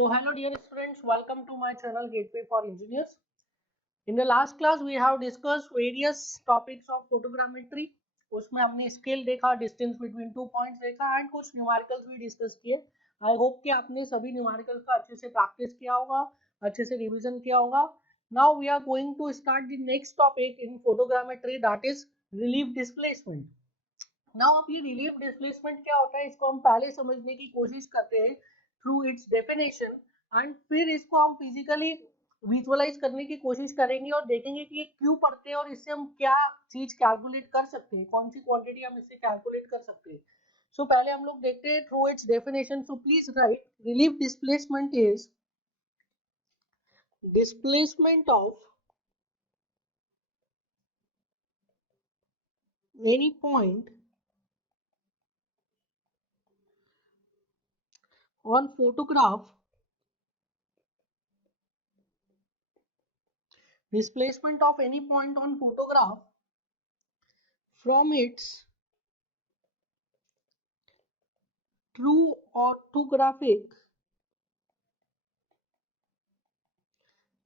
So hello dear students, welcome to my channel Gateway for Engineers. In the last class we have discussed various topics of photogrammetry. उसमें हमने scale देखा, distance between two points देखा and कुछ numericals भी discuss किए. I hope कि आपने सभी न्यूमेरिकल्स का अच्छे से प्रैक्टिस किया होगा, अच्छे से रिवीजन किया होगा. Now we are going to start the next topic in photogrammetry, that is relief displacement. Now अब ये रिलीफ डिस्प्लेसमेंट क्या होता है इसको हम पहले समझने की कोशिश करते हैं थ्रू इट्स डेफिनेशन, एंड फिर इसको हम फिजिकली विजुअलाइज करने की कोशिश करेंगे और देखेंगे कि ये क्यों पढ़ते हैं और इससे हम क्या चीज कैलकुलेट कर सकते हैं, कौन सी क्वांटिटी हम इससे कैलकुलेट कर सकते हैं. सो पहले हम लोग देखते हैं through it's definition. So please right relief displacement is displacement of any point on photograph, displacement of any point on photograph from its true orthographic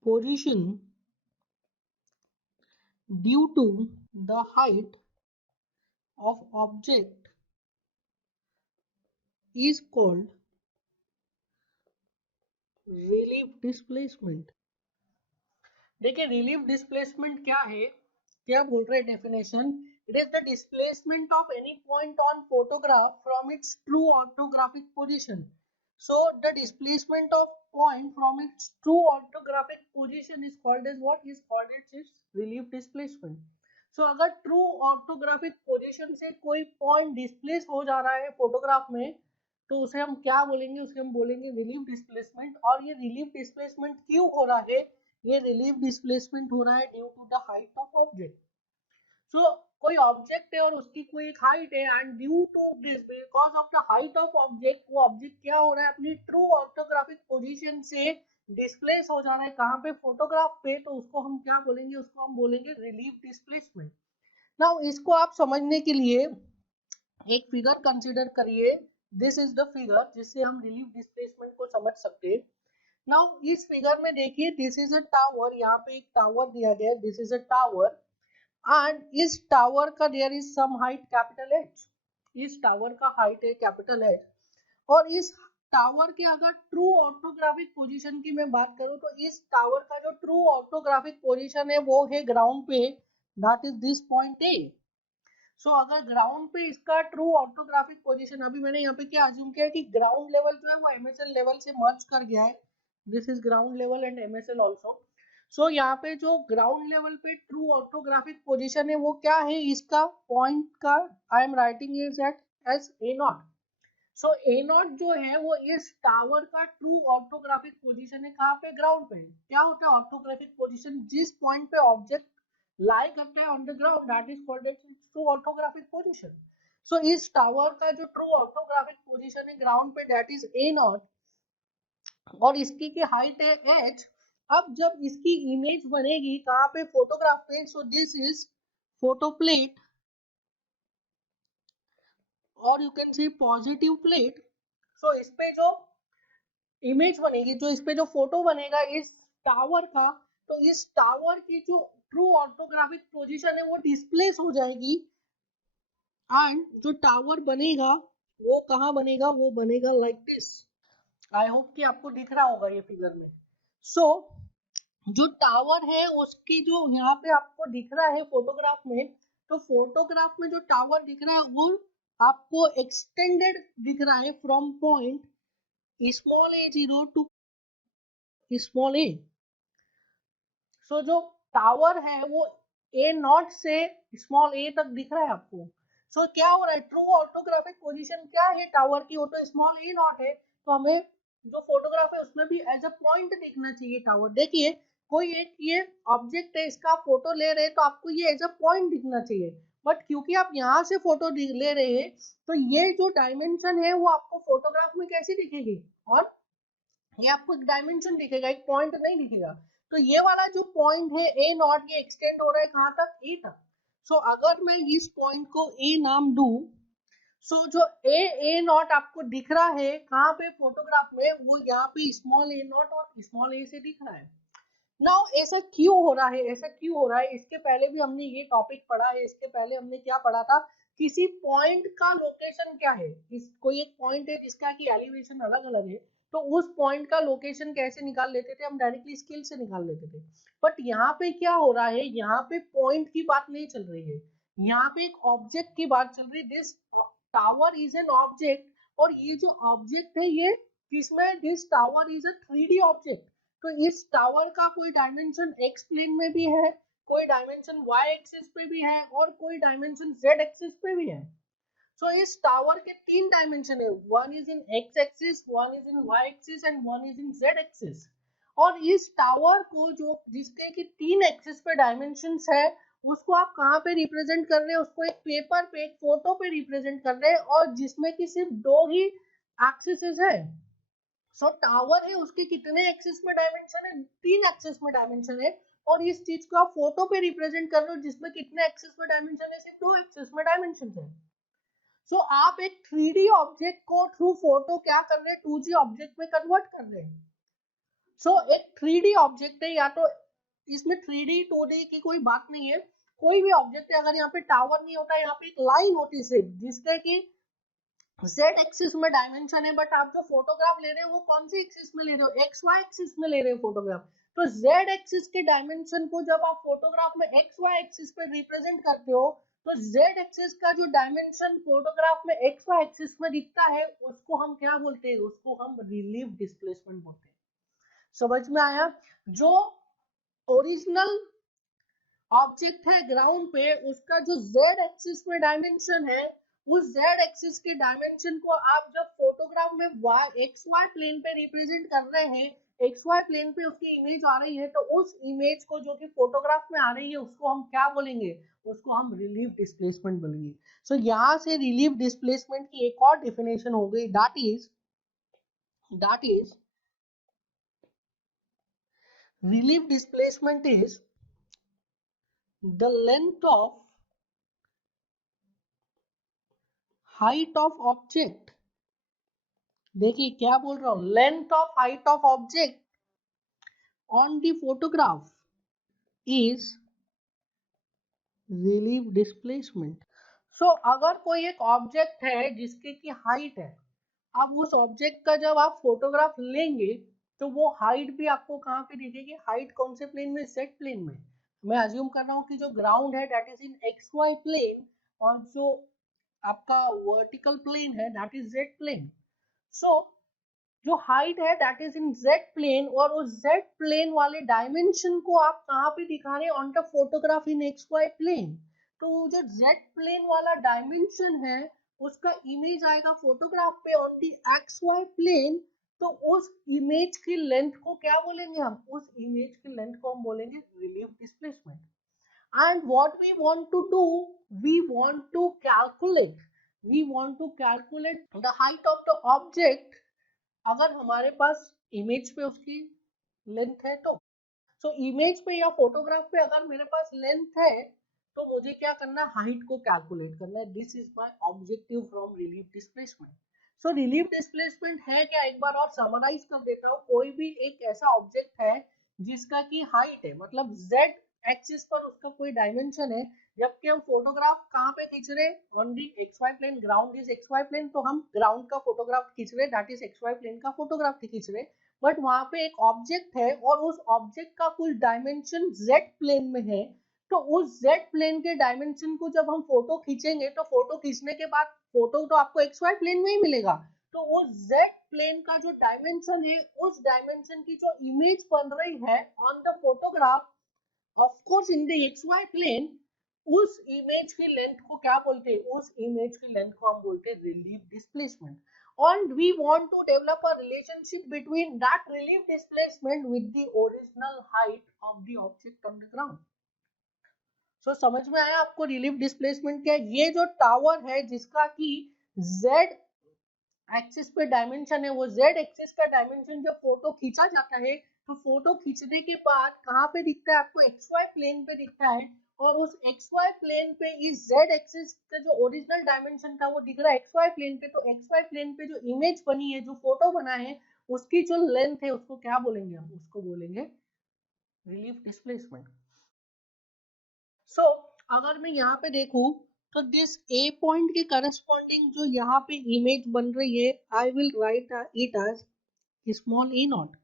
position due to the height of object is called relief displacement. देखिए relief displacement क्या है, क्या बोल रहे हैं definition. It is the displacement of any point on photograph from its true orthographic position. So the displacement of point from its true orthographic position is called as what is called its relief displacement. So अगर true orthographic position से कोई point displace हो जा रहा है photograph में तो उसे हम क्या बोलेंगे, उसे हम बोलेंगे रिलीफ डिस्प्लेसमेंट. और ये रिलीफ डिस्प्लेसमेंट क्यों हो रहा है, ये रिलीफ डिस्प्लेसमेंट हो रहा है due to the height of object. So कोई ऑब्जेक्ट है और उसकी कोई एक हाइट है and due to this because of the height of object वो ऑब्जेक्ट क्या हो रहा है अपनी ट्रू ऑर्थोग्राफिक पोजीशन से डिस्प्लेस हो जा रहा है कहाँ पे, फोटोग्राफ पे. तो उसको हम क्या बोलेंगे, उसको हम बोलेंगे रिलीफ डिस्प्लेसमेंट. नाउ इसको आप समझने के लिए एक फिगर कंसीडर करिए. दिस इज द फिगर जिससे हम रिलीफ डिस्प्लेसमेंट को समझ सकते हैं. नाउ इस फिगर में देखिए दिस इज अ टावर, यहाँ पे एक टावर दिया गया है, this is a tower and इस टावर का there is some height capital H. इस टावर का हाइट है कैपिटल एच. और इस टावर के अगर ट्रू ऑर्थोग्राफिक पोजीशन की मैं बात करूं तो इस टावर का जो ट्रू ऑर्थोग्राफिक पोजीशन है वो है ग्राउंड पे, that is this point A. So अगर ग्राउंड पे इसका ट्रू ऑर्थोग्राफिक पोजीशन, अभी मैंने यहाँ पे क्या अज्यूम किया है कि ग्राउंड लेवल जो है वो एमएसएल लेवल से मर्ज कर गया है. This is ground level and MSL also. So यहाँ पे जो ग्राउंड लेवल पे ट्रू ऑर्थोग्राफिक पोजीशन है वो क्या है, इसका पॉइंट का I am writing is at as A nought. So A not जो है वो इस टावर का ट्रू ऑर्थोग्राफिक पोजीशन है कहाँ पे, ग्राउंड पे. क्या होता है ऑर्थोग्राफिक पोजीशन, जिस पॉइंट पे ऑब्जेक्ट लाई करता है on the ground, that is called its true orthographic position. So इस टावर का जो ट्रू ऑर्थोग्राफिक पोजीशन है ग्राउंड पे दैट इज ए नॉट और इसकी की हाइट है h. अब जब इसकी इमेज बनेगी कहाँ पे, फोटोग्राफ पे. So this is photo plate और you can see positive plate. So इस पे जो इमेज बनेगी, जो इस पे जो फोटो बनेगा इस टावर का, तो इस टावर की जो ट्रू ऑर्थोग्राफिक पोजीशन है वो डिस्प्लेस हो जाएगी एंड जो टावर बनेगा वो कहाँ बनेगा, वो बनेगा लाइक दिस. आई होप कि आपको दिख रहा होगा ये फिगर में. सो जो टावर है उसकी जो यहाँ पे आपको दिख रहा है फोटोग्राफ में, तो फोटोग्राफ में जो टावर दिख रहा है वो आपको एक्सटेंडेड दिख रहा है from point small a0 to small a. So जो टावर है वो ए नॉट से स्मॉल ए तक दिख रहा है आपको. सो क्या हो रहा है, ट्रू ऑर्थोग्राफिक पोजीशन क्या है टावर की, वो तो स्मॉल ए नॉट है. तो हमें जो फोटोग्राफ है उसमें भी एज अ पॉइंट दिखना चाहिए टावर. देखिए कोई एक ये ऑब्जेक्ट है, इसका फोटो ले रहे हैं तो आपको ये एज अ पॉइंट दिखना चाहिए. बट क्योंकि आप यहाँ से फोटो ले रहे हैं तो ये जो डायमेंशन है वो आपको फोटोग्राफ में कैसी दिखेगी, और ये आपको एक डायमेंशन दिखेगा, एक पॉइंट नहीं दिखेगा. तो ये वाला जो पॉइंट है ए नॉट, ये एक्सटेंड हो रहा है कहाँ तक, ए तक. सो अगर मैं इस पॉइंट को ए नाम दूं, सो जो ए नॉट आपको दिख रहा है कहाँ पे फोटोग्राफ में, वो यहाँ पे स्मॉल ए नॉट और स्मॉल ए से दिख रहा है। नाउ ऐसा क्यों हो रहा है, ऐसा क्यों हो रहा है? इसके पहले भी हमने ये टॉपिक पढ़ा है। इसके पहले हमने क्या पढ़ा था, किसी पॉइंट का लोकेशन क्या है, कोई एक पॉइंट है जिसका की एलिवेशन अलग अलग है, तो उस पॉइंट का लोकेशन कैसे निकाल लेते थे हम, डायरेक्टली स्केल से निकाल लेते थे। बट यहाँ पे क्या हो रहा है, यहाँ पे पॉइंट की बात नहीं चल रही है, यहाँ पे एक ऑब्जेक्ट की बात चल रही है। This tower is an object, और ये जो ऑब्जेक्ट है ये किसमें, this tower is a 3D object. तो इस टावर का कोई डायमेंशन एक्स प्लेन में भी है, कोई डायमेंशन वाई एक्सिस पे भी है, और कोई डायमेंशन जेड एक्सिस पे भी है। सो इस टावर के तीन डायमेंशन है, one is in X axis, one is in Y axis and one is in Z axis. और इस टावर को जो जिसके की तीन एक्सिस पे डायमेंशंस है, उसको आप कहाँ पे रिप्रेजेंट कर रहे हैं, उसको एक पेपर पे, एक फोटो पे रिप्रेजेंट कर रहे हैं, और जिसमें की सिर्फ दो ही एक्सिस है। सो टावर है, उसके कितने एक्सिस में डायमेंशन है, तीन एक्सिस में डायमेंशन है, और इस चीज को आप फोटो पे रिप्रेजेंट कर रहे हो जिसमें कितने एक्सिस में डायमेंशन है, सिर्फ दो एक्सिस में डायमेंशन है। सो आप एक 3D ऑब्जेक्ट को थ्रू फोटो क्या कर रहे हैं, 2G ऑब्जेक्ट में कन्वर्ट कर रहे हैं। सो एक 3D ऑब्जेक्ट है, या तो इसमें 3D 2D की कोई बात नहीं है, कोई भी ऑब्जेक्ट है, अगर यहाँ पे टावर नहीं होता, यहाँ पे एक लाइन होती सिर्फ जिसके की जेड एक्सिस में डायमेंशन है, बट आप जो फोटोग्राफ ले रहे हो वो कौन सी एक्सिस में ले रहे हो, एक्स वाई एक्सिस में ले रहे हो फोटोग्राफ। तो जेड एक्सिस के डायमेंशन को जब आप फोटोग्राफ में एक्स वाई एक्सिस पे रिप्रेजेंट करते हो, तो जेड एक्सिस का जो डायमेंशन फोटोग्राफ में एक्स वाई एक्सिस में दिखता है, उसको हम क्या बोलते हैं, उसको हम रिलीफ डिस्प्लेसमेंट बोलते हैं। समझ में आया? जो ओरिजिनल ऑब्जेक्ट है ग्राउंड पे, उसका जो जेड एक्सिस में डायमेंशन है, उस जेड एक्सिस के डायमेंशन को आप जब फोटोग्राफ में एक्स वाई प्लेन पे रिप्रेजेंट कर रहे हैं, एक्स वाई प्लेन पे उसकी इमेज आ रही है, तो उस इमेज को जो कि फोटोग्राफ में आ रही है उसको हम क्या बोलेंगे, उसको हम रिलीफ डिस्प्लेसमेंट बोलेंगे। सो यहाँ से रिलीफ डिस्प्लेसमेंट की एक और डेफिनेशन हो गई, that is relief displacement is the length of height of object। देखिए क्या बोल रहा हूं, length of height of object on the photograph is relief displacement. So अगर कोई एक ऑब्जेक्ट है जिसकी की हाइट है, अब उस ऑब्जेक्ट का जब आप फोटोग्राफ लेंगे तो वो हाइट भी आपको कहाँ पे दिखेगी, हाइट कौन से प्लेन में, जेड प्लेन में। मैं अज्यूम कर रहा हूँ कि जो ग्राउंड है that is in X Y plane, और जो आपका वर्टिकल प्लेन है that is Z plane. So जो हाइट है that is in Z plane, और उस जेड प्लेन वाले डायमेंशन को आप कहाँ पे दिखा रहे हैं, on the photograph in X Y plane. तो जो जेड प्लेन वाला डायमेंशन है उसका इमेज आएगा फोटोग्राफ पे on the X Y plane. तो उस इमेज की लेंथ को क्या बोलेंगे हम, उस इमेज की लेंथ को हम बोलेंगे relief displacement. and what we want to do, we want to calculate the height of the object, अगर हमारे पास इमेज पे उसकी लेंथ है तो। सो इमेज पे या फोटोग्राफ पे अगर मेरे पास लेंथ है, तो मुझे क्या करना है, हाइट को कैलकुलेट करना है। This is my objective from relief displacement. So relief displacement है क्या, एक बार और समराइज कर देता हूँ। कोई भी एक ऐसा ऑब्जेक्ट है जिसका की हाइट है, मतलब जेड एक्सिस पर उसका कोई डायमेंशन है, जबकि हम फोटोग्राफ कहाँ पे खींच रहे हैं, on the X Y plane, ground is X Y plane, तो हम ग्राउंड का फोटोग्राफ खींच रहे हैं, that is X Y plane का फोटोग्राफ खींच रहे हैं। बट वहां पे एक ऑब्जेक्ट है और उस ऑब्जेक्ट का कुछ डायमेंशन जेड प्लेन में है, तो उस जेड प्लेन के डायमेंशन को जब हम फोटो खींचेंगे, तो फोटो खींचने के बाद फोटो तो आपको एक्स वाई प्लेन में ही मिलेगा, तो उस जेड प्लेन का जो डायमेंशन है, उस डायमेंशन की जो इमेज बन रही है on the photograph, of course in the X Y plane, उस इमेज की लेंथ को क्या बोलते हैं, उस इमेज की लेंथ को हम बोलते हैं relief displacement. And we want to develop a relationship between that relief displacement with the original height of the object on the ground. So समझ में आया आपको रिलीफ डिस्प्लेसमेंट क्या है? ये जो टावर है जिसका की z एक्सिस पे डायमेंशन है, वो जेड एक्सिस का डायमेंशन जब फोटो खींचा जाता है, तो फोटो खींचने के बाद कहाँ पे दिखता है आपको, एक्स वाई प्लेन पे दिखता है। और उस XY प्लेन पे इस Z एक्सिस का जो ओरिजिनल डायमेंशन था वो दिख रहा है XY प्लेन पे, तो XY प्लेन पे जो इमेज बनी है, जो फोटो बना है, उसकी जो लेंथ है उसको क्या बोलेंगे हम? उसको बोलेंगे रिलीफ डिस्प्लेसमेंट। सो अगर मैं यहाँ पे देखूं तो दिस ए पॉइंट के करस्पॉन्डिंग जो यहाँ पे इमेज बन रही है, I will write it as small A not.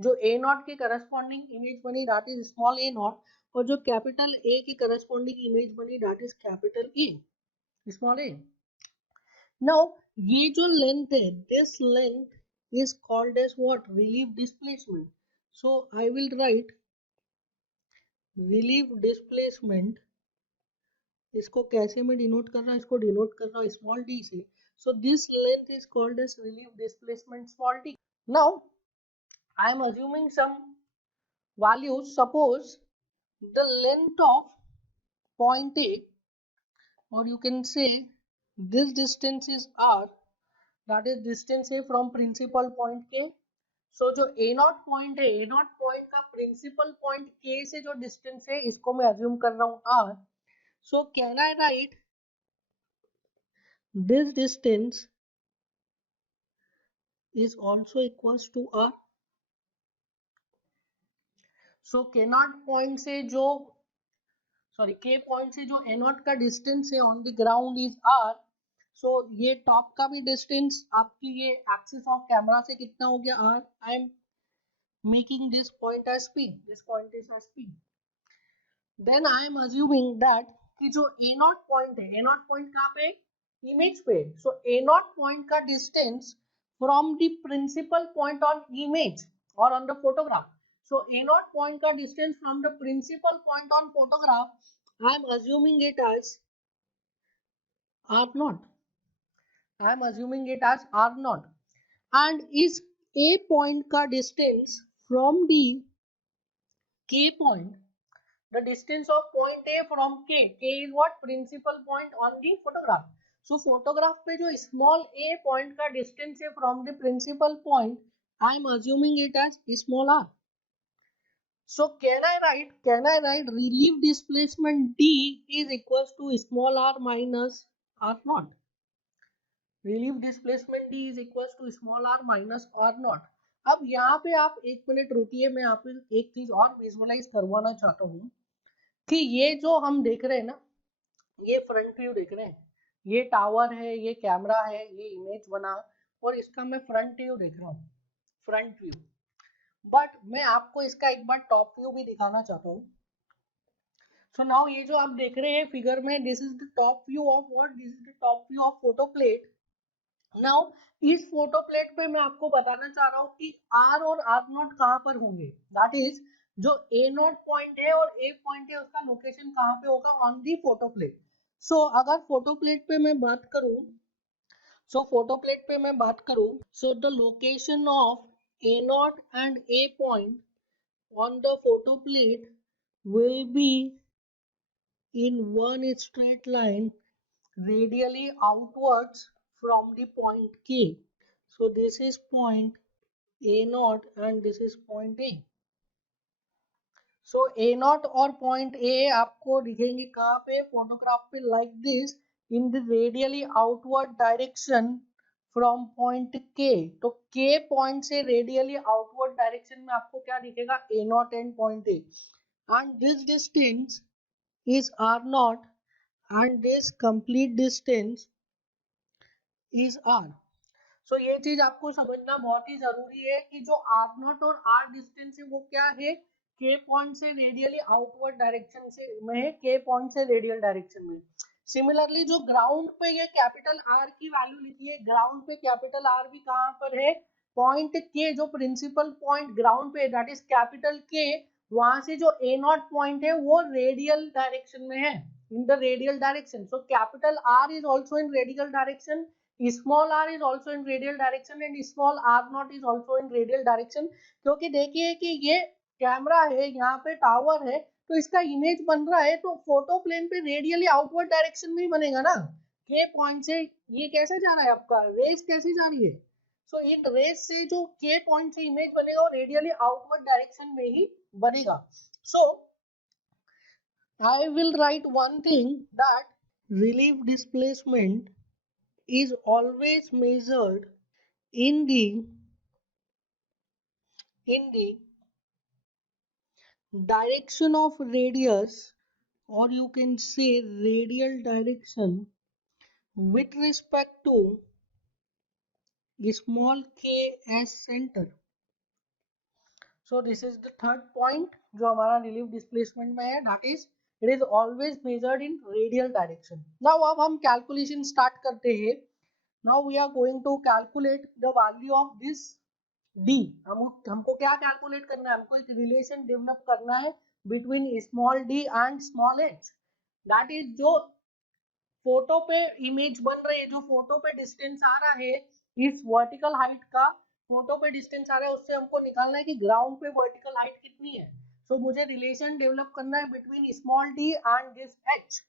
जो ए नॉट के करस्पॉन्डिंग इमेज बनी that is small A not, और जो कैपिटल ए की करस्पॉन्डिंग इमेज बनी that is capital A, small A. Now ये जो लेंथ है, this length is called as what? Relief displacement. So I will write relief displacement. इसको कैसे मैं डिनोट कर रहा हूँ? इसको डिनोट कर रहा हूँ स्मॉल डी से। So this length is called as relief displacement small D. Now I am assuming some values. Suppose the length of point A, or you can say this distance is R, that is distance A from principal point K. So जो A naught point है, A naught point का principal point K से जो distance है, इसको मैं assume कर रहा हूँ R. So can I write this distance is also equals to R? So K naught point से जो K point से जो A naught का distance है on the ground is R. So ये टॉप का भी डिस्टेंस आपकी ये एक्सिस ऑफ कैमरा से कितना हो गया? R. I am making this point as P. This point is as P. Then I am assuming that कि जो A नॉट पॉइंट है, A नॉट पॉइंट कहाँ पे? इमेज पे। सो A नॉट पॉइंट का distance from the principal point on image और on the photograph. So A nought point का distance from the principal point on photograph, I am assuming it as R nought. I am assuming it as R naught, and is A point का distance from the K point, the distance of point A from K, K is what? Principal point on the photograph. So photograph पे जो small A point का distance है from the principal point, I am assuming it as small r. So can I write relief displacement D is equals to small r minus R naught. Relief displacement D is equals to small R minus R naught. अब यहाँ पे आप एक minute रुकिए, मैं आप एक चीज और विजुअलाइज करवाना चाहता हूँ कि ये जो हम देख रहे हैं ना, ये फ्रंट व्यू देख रहे हैं, ये टावर है, ये कैमरा है, ये इमेज बना, और इसका मैं फ्रंट व्यू देख रहा हूँ, फ्रंट व्यू। बट मैं आपको इसका एक बार टॉप व्यू भी दिखाना चाहता हूँ। सो नाउ ये जो आप देख रहे हैं फिगर में, this is the top view of what? This is the top view of photo plate. Now इस फोटो प्लेट पे मैं आपको बताना चाह रहा हूँ कि आर और आर नॉट कहाँ पर होंगे। दैट इज जो ए नॉट पॉइंट है और ए पॉइंट है उसका लोकेशन कहाँ पे होगा? On the photo plate. So अगर फोटो प्लेट पे मैं बात करूँ, so the location of A nought and A point on the photo plate will be in one straight line radially outwards from the point K. So this is point A naught and this is point A. So A naught और point A आपको दिखेंगे कहाँ पे? Photograph पे like this in the radially outward direction from point K. तो K point से radially outward direction में आपको क्या दिखेगा? A naught and point A. And this distance is R naught and this complete distance is R. सो ये चीज आपको समझना बहुत ही जरूरी है कि जो R नॉट और R डिस्टेंस है वो क्या है? K पॉइंट से रेडियली आउटवर्ड डायरेक्शन से में है, K पॉइंट से रेडियल डायरेक्शन में। सिमिलरली जो ग्राउंड पे ये कैपिटल R की वैल्यू लिखी है, ग्राउंड पे कैपिटल R भी कहाँ पर है? पॉइंट K, जो प्रिंसिपल पॉइंट ग्राउंड पे दैट इज कैपिटल K, वहां से जो A नॉट पॉइंट है वो रेडियल डायरेक्शन में है, in the radial direction. So capital R is also in radial direction, small r is also in radial direction and small r naught is also in radial direction। क्योंकि देखिए कि ये camera है, यहाँ पे tower है, तो इसका इमेज बन रहा है तो फोटो प्लेन पे रेडियली आउटवर्ड डायरेक्शन में ही बनेगा ना। के पॉइंट से ये कैसे जा रहा है आपका? रेस कैसे जा रही है? सो इन रेस से जो के पॉइंट से इमेज बनेगा वो रेडियली आउटवर्ड डायरेक्शन में ही बनेगा। सो I will write one thing, that relief displacement is always measured in the direction of radius, or you can say radial direction, with respect to small k as center. So this is the third point जो हमारा relief displacement में है, that is it is always measured in radial direction. Now अब हम calculation start करते हैं. Now we are going to calculate the value of this d. हमको क्या कैलकुलेट करना है, हमको एक रिलेशन डेवलप करना है between small d and small h. That is जो फोटो पे इमेज बन रही है, जो फोटो पे डिस्टेंस आ रहा है इस वर्टिकल हाइट का, फोटो पे डिस्टेंस आ रहा है, उससे हमको निकालना है कि ग्राउंड पे वर्टिकल हाइट कितनी है. सो मुझे रिलेशन डेवलप करना है between small d and this h.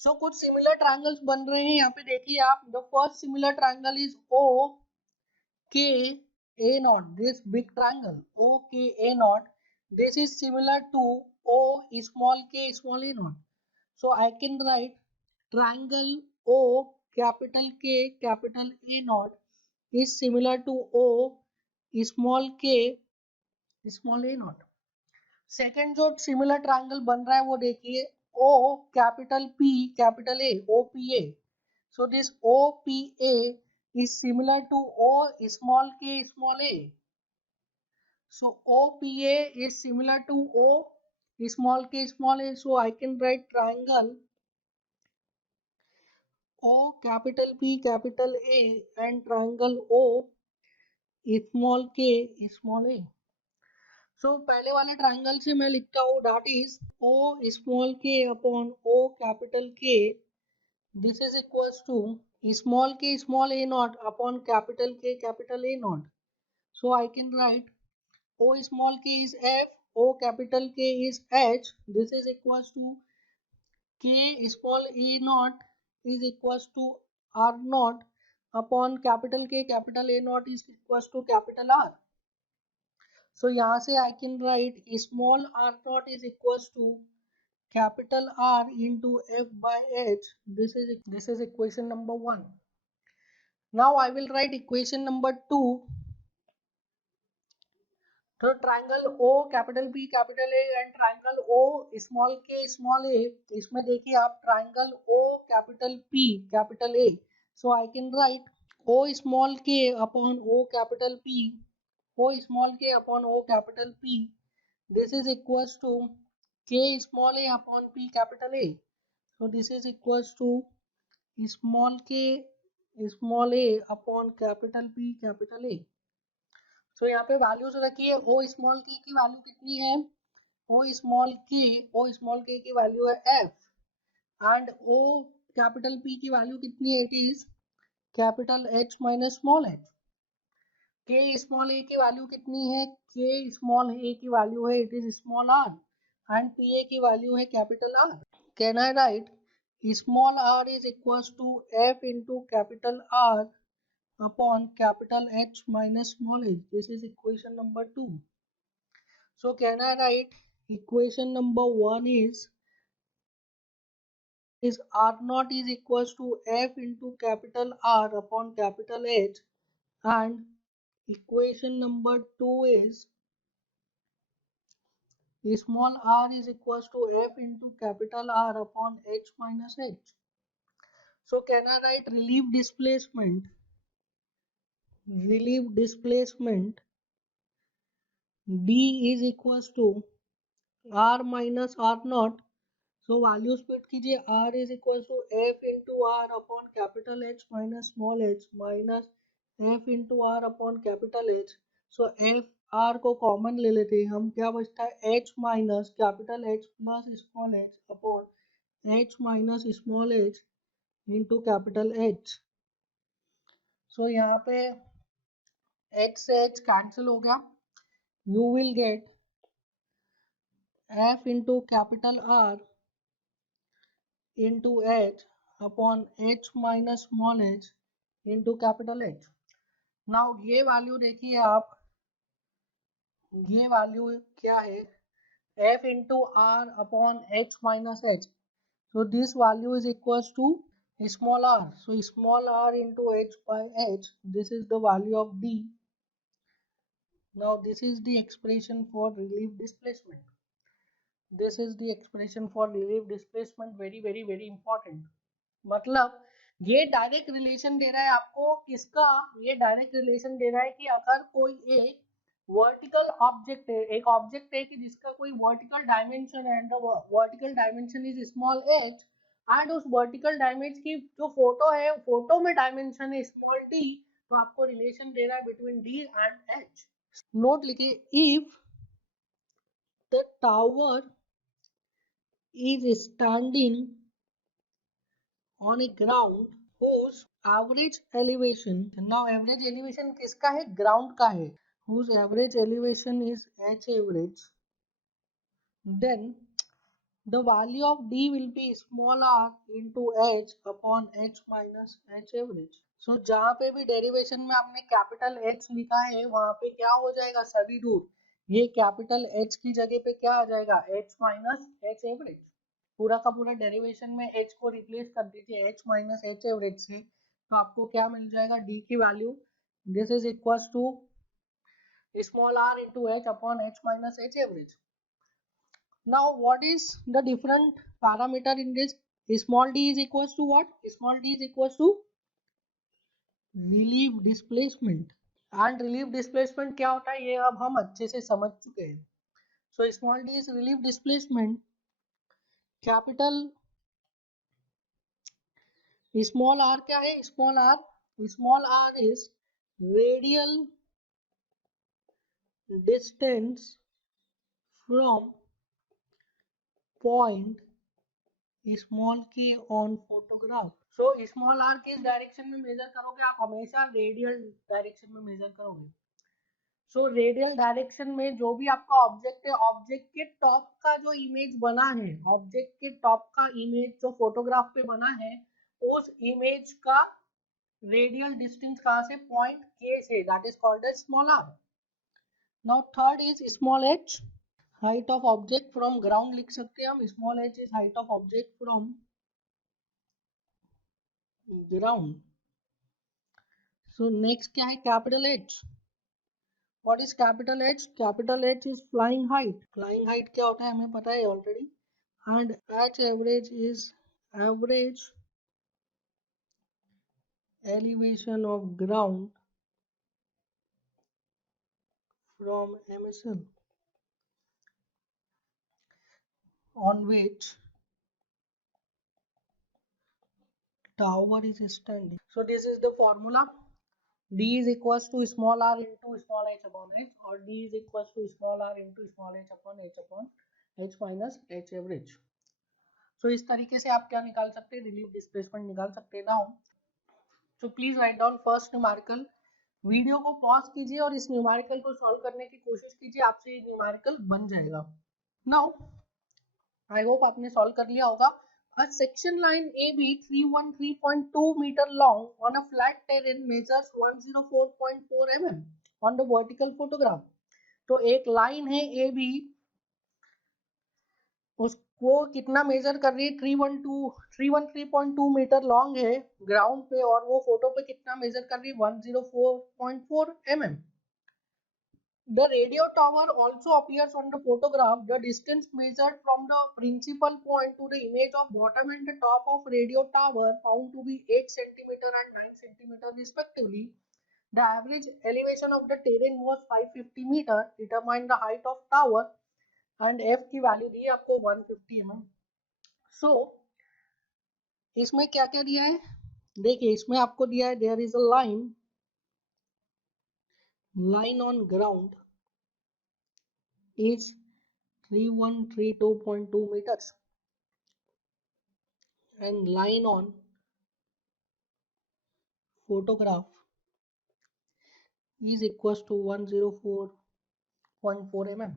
सो कुछ सिमिलर ट्रायंगल्स बन रहे हैं यहाँ पे देखिए आप. The first similar triangle is O K A naught, this big triangle O K A naught, this is similar to O small k small a naught. So I can write triangle O capital K capital A naught is similar to O small k small a naught. Second जो similar triangle बन रहा है वो देखिए O capital P capital A OPA. So this OPA is similar to O small k small a. So OPA is similar to O small k small a. So I can write triangle O capital P capital A and triangle O small k small a. So पहले वाले triangle से मैं लिखता हूँ that is O small k upon O capital K. This is equals to small k small a naught upon capital K capital A naught. So I can write O small k is F, O capital K is H. This is equals to K small a naught is equals to R naught upon capital K capital A naught is equals to capital R. So यहाँ से I can write small r naught is equals to capital R into F by H. This is equation number 1. Now I will write equation number 2. तो triangle O capital P capital A and triangle O small k small a, इसमें देखिए आप triangle O capital P capital A. So I can write O small k upon O capital P, O small k upon O capital P. This is equals to K small a upon P capital A. So this is equals to small k small a upon capital P capital A. सो यहाँ पे values रखिए. ओ small के की value कितनी है, ओ small के की value है F, and O capital P की वैल्यू कितनी है, it is capital H minus small H. K small A की वैल्यू कितनी है, के स्मॉल ए की वैल्यू है it is small R, and P A की वैल्यू है capital R. Can I write small R is equals to F into capital R upon capital H minus small h. This is equation number 2. So can I write equation number 1 is R naught is equals to F into capital R upon capital H, and equation number 2 is small r is equals to F into capital R upon H minus H. So can I write relief displacement D is equals to R minus R naught. So values put कीजिए. R is equals to F into R upon capital H minus small h minus F into R upon capital H. So F R को common ले लेते हैं हम, क्या बचता है H minus capital H plus small h upon H minus small h into capital H. सो यहाँ पे H से H कैंसिल हो गया. You will get F into capital R into H upon H minus small h into capital H. Now ये value देखिए आप, ये value क्या है, f into r upon h minus h. So this value is equals to small r. So small r into h by h, this is the value of d. Now this is the expression for relief displacement. This is the expression for relief displacement, very important. मतलब ये direct relation दे रहा है आपको किसका, ये direct relation दे रहा है कि अगर कोई एक वर्टिकल ऑब्जेक्ट है, एक ऑब्जेक्ट है कि जिसका कोई वर्टिकल डायमेंशन है, and vertical dimension is small H, and उस वर्टिकल डायमेंशन की जो फोटो है, फोटो में डायमेंशन है स्मॉल टी, तो आपको रिलेशन दे रहा है between D and H. Note लिखिए, if the tower is standing on a ground whose average elevation, now average elevation किसका है, ground का है, whose average elevation is h average, then the value of d will be small r into h upon h minus h average. So जहाँ पे भी derivation में आपने capital H लिखा है वहाँ पे क्या हो जाएगा, सभी रूट ये कैपिटल H की जगह पे क्या आ जाएगा, h माइनस h एवरेज. पूरा का पूरा डेरिवेशन में h को रिप्लेस कर दीजिए h माइनस h एवरेज से, तो आपको क्या मिल जाएगा, d की value, this is equals to small r into h upon h minus h average. Now what is the different parameter in this, small d is equals to what, small d is equals to relief displacement. And relief displacement क्या होता है ये अब हम अच्छे से समझ चुके हैं. So small D is relief displacement, capital small R क्या है, small R is radial distance from point small K on photograph. So small R किस डायरेक्शन में मेजर करोगे, आप हमेशा रेडियल डायरेक्शन में मेजर करोगे. सो रेडियल डायरेक्शन में जो भी आपका ऑब्जेक्ट है, ऑब्जेक्ट के टॉप का जो इमेज बना है, ऑब्जेक्ट के टॉप का इमेज जो फोटोग्राफ पे बना है, उस इमेज का रेडियल डिस्टेंस कहाँ से, पॉइंट के से, that is called as small R. Now third is small H, height of object from ground लिख सकते हैं हम, small H is height of object from ground. So next क्या है, capital H. What is capital H? Capital H is flying height. Flying height क्या होता है हमें पता है already. And H average is average elevation of ground from MSL on which tower is standing. So this is the formula. D is equals to small r into small h upon h, or D is equals to small r into small h upon h minus h average. So इस तरीके से आप क्या निकाल सकते हैं, relief displacement निकाल सकते हैं. Now so please write down first numerical. Video को पॉज कीजिए और इस न्यूमेरिकल को सॉल्व करने की कोशिश कीजिए, आपसे ये न्यूमेरिकल बन जाएगा. नाउ आई होप आपने सॉल्व कर लिया होगा. A section line AB 313.2 meter long on a flat terrain measures 104.4 mm on the vertical photograph. तो एक लाइन है AB, उसको कितना मेजर कर रही है, 313.2 मीटर लॉन्ग है ग्राउंड पे, और वो फोटो पे कितना मेजर कर रही है, 104.4 mm. The radio tower also appears on the photograph. The distance measured from the principal point to the image of bottom and the top of radio tower found to be 8 cm and 9 cm respectively. The average elevation of the terrain was 550 meter. Determine the height of tower and f की value दी है आपको 150 mm. सो इसमें क्या क्या दिया है, देखिए इसमें आपको दिया है, there is a line on ground is 3132.2 meters and line on photograph is equals to 104.4 mm.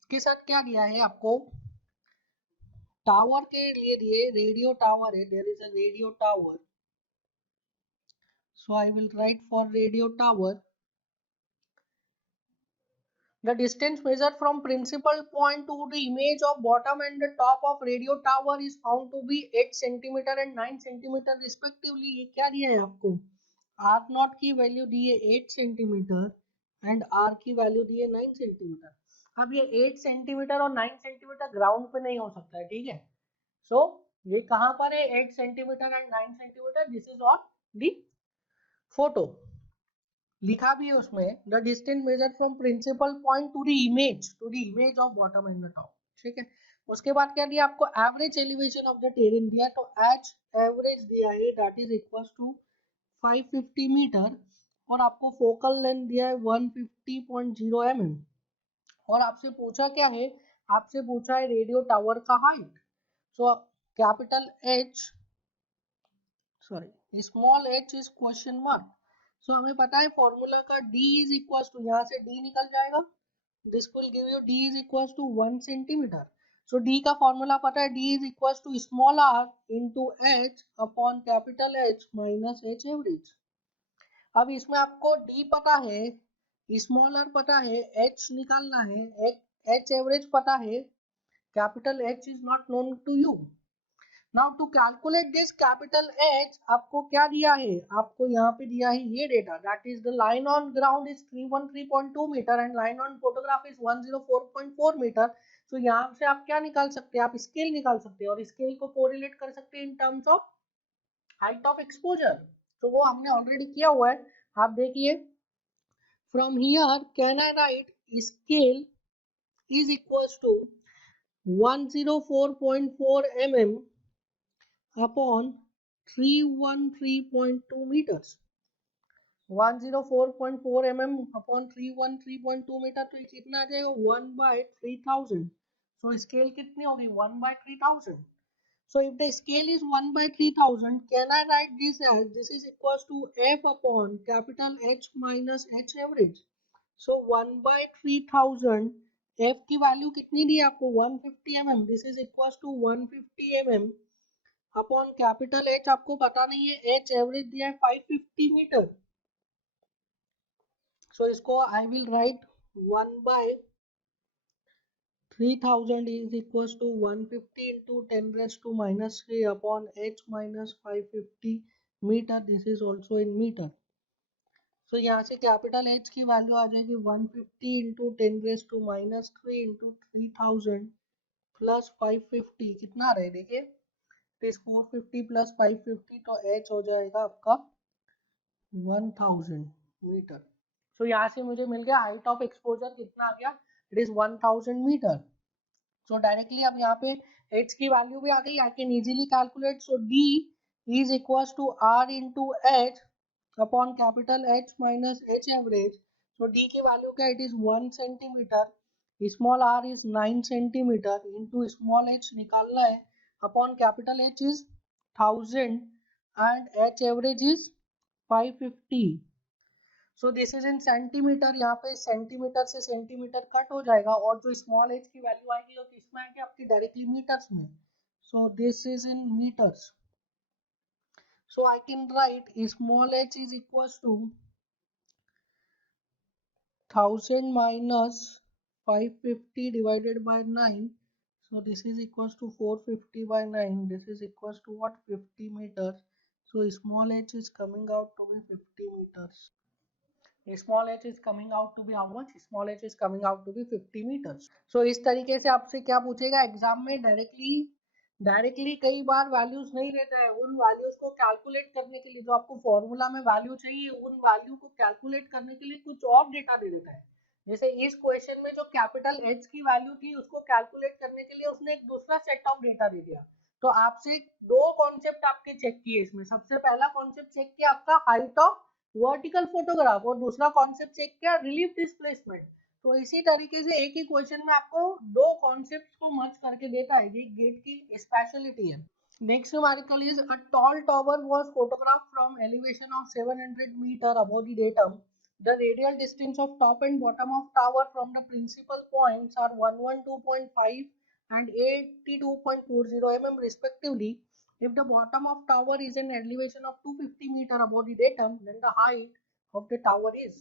इसके साथ क्या दिया है आपको, टावर के लिए दिए, रेडियो टावर है, there is a radio tower. So I will write for radio tower, The distance measured from principal point to the image of bottom and the top of radio tower is found to be 8 centimeter and 9 centimeter respectively. ये क्या दिया है आपको? R not की value दी है 8 centimetre and R की value दी है 9 centimetre. अब ये 8 सेंटीमीटर और 9 सेंटीमीटर ग्राउंड पे नहीं हो सकता है, ठीक है। सो ये कहाँ पर है? 8 centimetre and 9 centimetre, this is on the photo. लिखा भी है उसमें the distance measure from principal point to the image of bottom and the top, ठीक है। उसके बाद क्या दिया आपको? Average elevation of the terrain दिया, तो एच एवरेज दिया है that is equal to 550 metre और आपको फोकल लेंथ दिया है 150.0 mm और आपसे पूछा क्या है? आपसे पूछा है रेडियो टावर का हाइट। So capital H sorry small H is question mark. So हमें पता है फॉर्मूला का d इज इक्वल टू, यहाँ से d निकल जाएगा, this will give you d is equal to 1 centimetre. So d का फॉर्मूला पता है, d is equal to small r into H upon capital H minus H average. अब इसमें आपको d पता है, स्मॉल r पता है, h निकालना है, h एवरेज पता है, capital H is not known to you. Now to calculate this capital H आपको क्या दिया है? आपको यहाँ पे दिया है ये data, that is the line on ground is 313.2 metre and line on photograph is 104.4 metre. तो यहाँ से आप क्या निकाल सकते हैं? आप स्केल निकाल सकते हैं और स्केल को कोरिलेट कर सकते हैं in terms of height of exposure. तो वो हमने ऑलरेडी किया हुआ है, आप देखिए। From here can I write scale is equal to 104.4 mm upon 313.2 meters। 104.4 mm upon 313.2 metre, तो ये कितना आ जाएगा? 1/3000। सो स्केल कितनी होगी? 1/3000। So if the scale is 1/3000, can I write this as this is equals to f upon capital H minus H average? So 1/3000 f की value कितनी दी आपको? 150 mm, this is equals to 150 mm upon capital H आपको पता नहीं है, H average दिया है 550 meter. So इसको I will write 1/3000 is equal to 150 into 10⁻³ upon H minus 550 meter, this is also in meter. So यहाँ से कैपिटल एच की वैल्यू आ जाएगी 150 इंटू 10⁻³ इंटू 3000 प्लस 550, कितना आ रहा है देखिए, इट इज 450 प्लस 550, तो एच हो जाएगा आपका 1000 मीटर। सो यहाँ से मुझे मिल गया हाइट ऑफ एक्सपोजर कितना आ गया? It is 1000 metre. So directly अब यहाँ पे एच की वैल्यू भी आ गई, I can easily calculate. So D is equal to R into H upon capital H minus H average. So D की वैल्यू क्या? It is 1 centimetre, small R is 9 centimetre into small H निकालना है upon capital H is 1000 and H average is 550। So this is in centimetre, यहाँ पे centimetre से centimetre cut हो जाएगा और जो स्मॉल एच की वैल्यू आएगी वो किसमें आएगी? आपकी डायरेक्टली मीटर्स में। So this is in metres. So I can write small H is equal to 1000 minus 550 divided by 9. So this is equals to 450 by 9. This is equals to what? 50 meters. So small h is coming out to be 50 meters. Small h is coming out to be how much? Small h is coming out to be 50 meters. So इस तरीके से आपसे क्या पूछेगा exam में? Directly कई बार values नहीं रहता है, उन वैल्यूज को कैलकुलेट करने के लिए जो आपको फॉर्मूला में वैल्यू चाहिए, उन वैल्यू को कैलकुलेट करने के लिए कुछ और डेटा दे देता है। जैसे इस क्वेश्चन में जो कैपिटल एच की वैल्यू थी उसको कैलकुलेट करने के लिए उसने एक दूसरा सेट ऑफ डेटा दे दिया। तो आपसे दो कॉन्सेप्ट आपके चेक किए इसमें। सबसे पहला कॉन्सेप्ट चेक किया आपका हाइट ऑफ वर्टिकल फोटोग्राफ और दूसरा कॉन्सेप्ट चेक किया रिलीफ डिस्प्लेसमेंट। तो इसी तरीके से एक ही क्वेश्चन में आपको दो कॉन्सेप्ट्स को मर्ज करके देता है, ये गेट की स्पेशलिटी है। Next numerical is a tall tower was photographed from elevation of 700 metre above the datum. The radial distance of top and bottom of tower from the principal points are 112.5 and 82.40 mm respectively. If the bottom of tower is an elevation of 250 meter above the datum, then the height of the tower is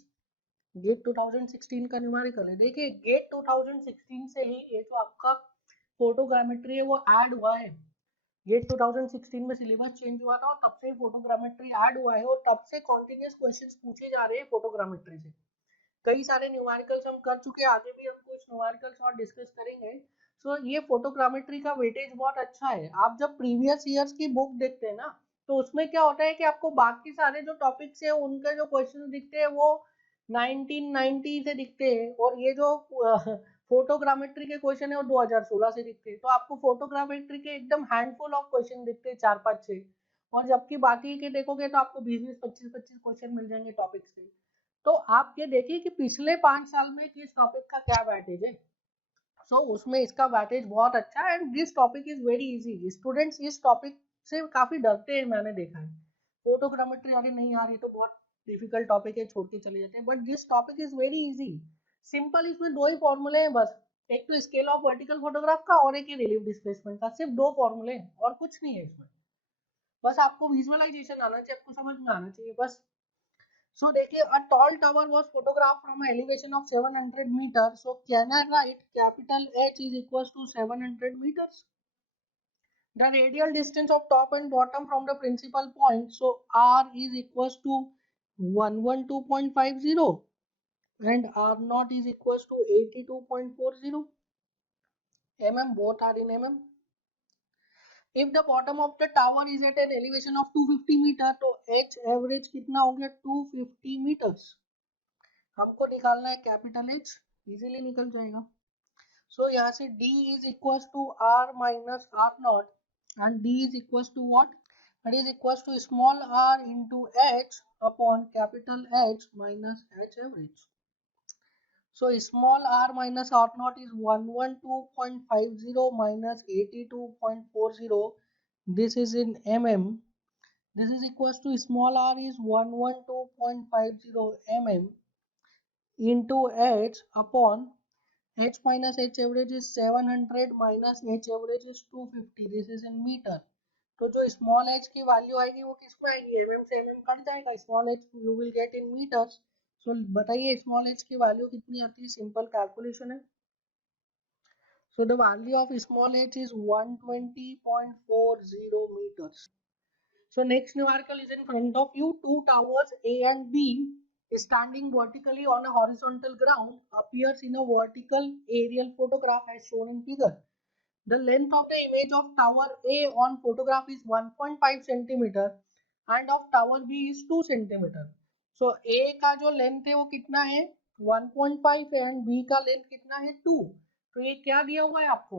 GATE 2016 का numerical है। देखिए gate 2016 से ही ये जो आपका photogrammetry है वो add हुआ है। गेट 2016 में सिलेबस चेंज हुआ था और तब से फोटोग्रामेट्री ऐड हुआ है और तब से कॉन्टिन्यूस क्वेश्चंस पूछे जा रहे हैं फोटोग्रामेट्री से। कई सारे न्यूमेरिकल्स हम कर चुके हैं, आगे भी हम कुछ न्यूमेरिकल्स और डिस्कस करेंगे। सो ये फोटोग्रामेट्री का वेटेज बहुत अच्छा है। आप जब प्रीवियस ईयर्स की बुक देखते हैं ना, तो उसमें क्या होता है कि आपको बाकी सारे जो टॉपिक्स है उनके जो क्वेश्चन दिखते हैं वो 1990 से दिखते हैं, और ये जो फोटोग्रामेट्री के क्वेश्चन है वो 2016 से दिखते हैं। तो आपको फोटोग्रामेट्री के एकदम हैंडफुल ऑफ क्वेश्चन दिखते हैं, 4 5 6, और जबकि बाकी के देखोगे तो आपको 20 20 25 25 क्वेश्चन मिल जाएंगे टॉपिक से। तो आप ये देखिए कि पिछले 5 साल में किस टॉपिक का क्या वेटेज है। सो उसमें इसका वेटेज बहुत अच्छा है and this topic is very easy. Students इस टॉपिक से काफी डरते हैं, मैंने देखा है। फोटोग्रामेट्री अरे नहीं यार ये तो बहुत डिफिकल्ट टॉपिक है, छोड़ के चले जाते हैं, but this topic is very easy, simple. इसमें दो ही फॉर्मूले हैं बस, एक तो स्केल ऑफ वर्टिकल फोटोग्राफ का और एक ही रिलीफ डिस्प्लेसमेंट का, सिर्फ दो फॉर्मूले हैं और कुछ नहीं है इसमें। बस आपको विजुअलाइजेशन आना चाहिए, आपको समझ में आना चाहिए बस। So देखिए a tall tower was photographed from an elevation of 700 meters. So can I write capital H is equals to 700 meters? The radial distance of top and bottom from the principal point. So R is equals to 112.50 and R naught is equals to 82.40 mm. Both are in mm. If the bottom of the tower is at an elevation of 250 meter, तो H average कितना हो गया 250 meters. हमको निकालना है capital H, easily निकल जाएगा। सो यहाँ से D is equal to R minus R naught and D is equal to what, it is equal to small r into H upon capital H minus H average. So small r minus r naught is 112.50 minus 82.40. This is in mm. This is equals to small r is 112.50 mm into h upon h minus h average is 700 minus h average is 250. This is in meter. तो जो small h की value आएगी वो किस में आएगी, mm से mm cut जाएगा, small h you will get in metres. So बताइए स्मॉल h की वैल्यू कितनी आती है, सिंपल कैलकुलेशन है। So the value of small h is 120.40 meters. So next numerical is in front of you. Two towers A and B standing vertically on a horizontal ground appears in a vertical aerial photograph as shown in figure. The length of the image of tower A on photograph is 1.5 centimeter and of tower B is 2 centimeter. So A का जो length है वो कितना है 1.5 है and B का length कितना है 2. तो ये क्या दिया हुआ है आपको,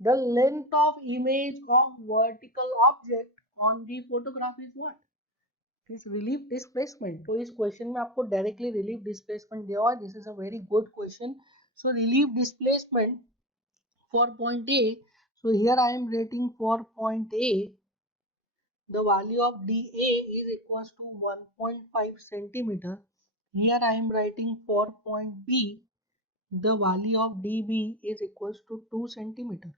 the length of image of vertical object on the photograph is what? Is relief displacement. तो इस क्वेश्चन में आपको डायरेक्टली रिलीफ डिस्प्लेसमेंट दिया हुआ है। This is a very good question. So relief displacement for point A, so here I am rating for point A, the value of dA is equals to 1.5 centimeter. Here I am writing for point B, the value of dB is equals to 2 centimeter.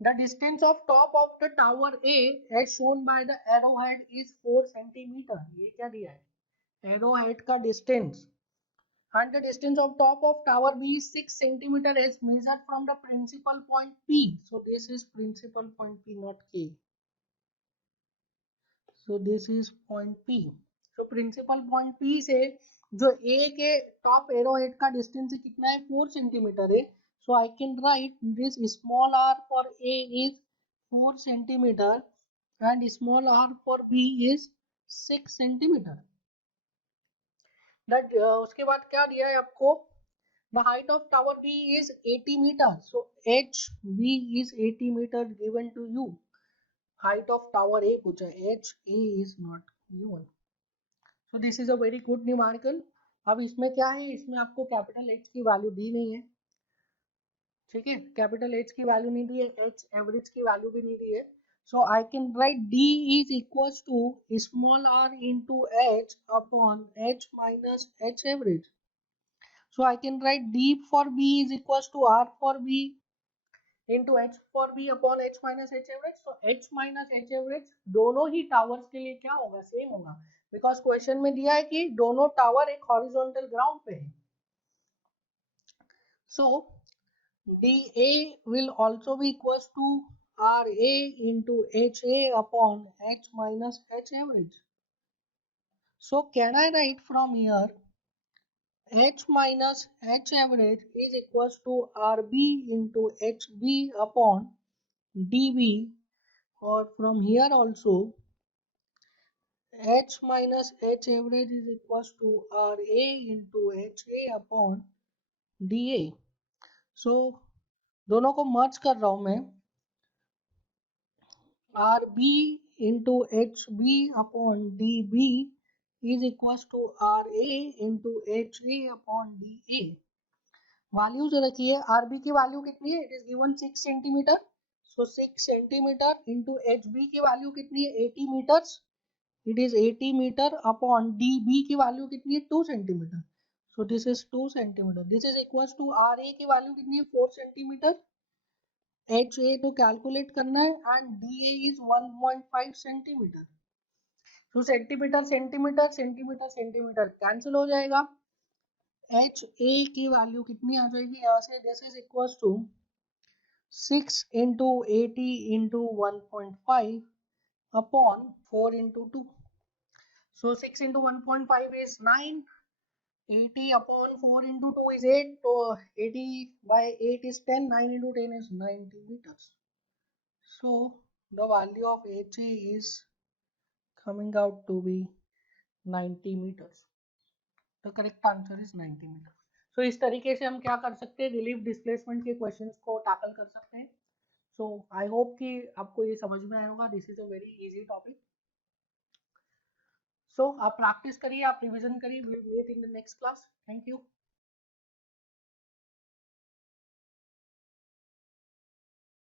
The distance of top of the tower A as shown by the arrowhead is 4 centimeter. ये क्या दिया है, arrowhead का distance, and the distance of top of tower B is 6 centimeter as measured from the principal point P. So this is principal point P, not K. So this is point P. So principal point P से जो A के top arrowhead का distance कितना है 4 centimeter है. So I can write this small r for A is 4 centimeter and small r for B is 6 centimeter. That उसके बाद क्या दिया है आपको, the height of tower B is 80 meter. So HB is 80 meter given to you. Height of tower A पूछा, HA is not given. So this is a very good numerical. अब इसमें क्या है, इसमें आपको कैपिटल H की value दी नहीं है, ठीक है, कैपिटल H की वैल्यू नहीं दी है, H एवरेज की वैल्यू भी नहीं दी है। So I can write D is equals to small r into H upon H minus H average. So I can write D for B is equals to R for B into h for b upon h minus h average. So h minus h average दोनों ही towers के लिए क्या होगा, same होगा, because question में दिया है कि दोनों टावर एक हॉरिजॉन्टल ग्राउंड पे है. So dA will also be equals to RA into HA upon h minus h average. So can I write from here h minus h average is equals to RB into HB upon DB, or from here also h minus h average is equals to RA into HA upon DA. So दोनों को मर्ज कर रहा हूं मैं, RB into HB upon DB is equals to RA into HA upon DA. Values रखिए, RB की value कितनी है, it is given 6 centimetre. So 6 centimetre into HB की वैल्यू कितनी है, 80 metres, it is 80 metre upon DB की value कितनी है, 2 centimetre. So this is 2 centimetre. This is equals to RA की वैल्यू कितनी है, 4 सेंटीमीटर. HA तो कैलकुलेट करना है एंड DA इज 1.5 सेंटीमीटर. तो centimetre centimetre centimetre centimetre cancel हो जाएगा. HA की वैल्यू कितनी आ जाएगी यहाँ से, this is equals to 6 into 80 into 1.5 upon 4 into 2. So 6 into 1.5 is 9. 80 upon 4 into 2 is 8. So 80 by 8 is 10. 9 into 10 is 90 meters. So the value of HA is coming out to be 90 meters. The correct answer is 90 meters. So इस तरीके से हम क्या कर सकते हैं, relief displacement के questions को टैकल कर सकते हैं. सो आई होप कि आपको ये समझ में आया होगा. This is a very easy topic. So आप प्रैक्टिस करिए, आप रिवीजन करिए. We will meet in the next class. Thank you.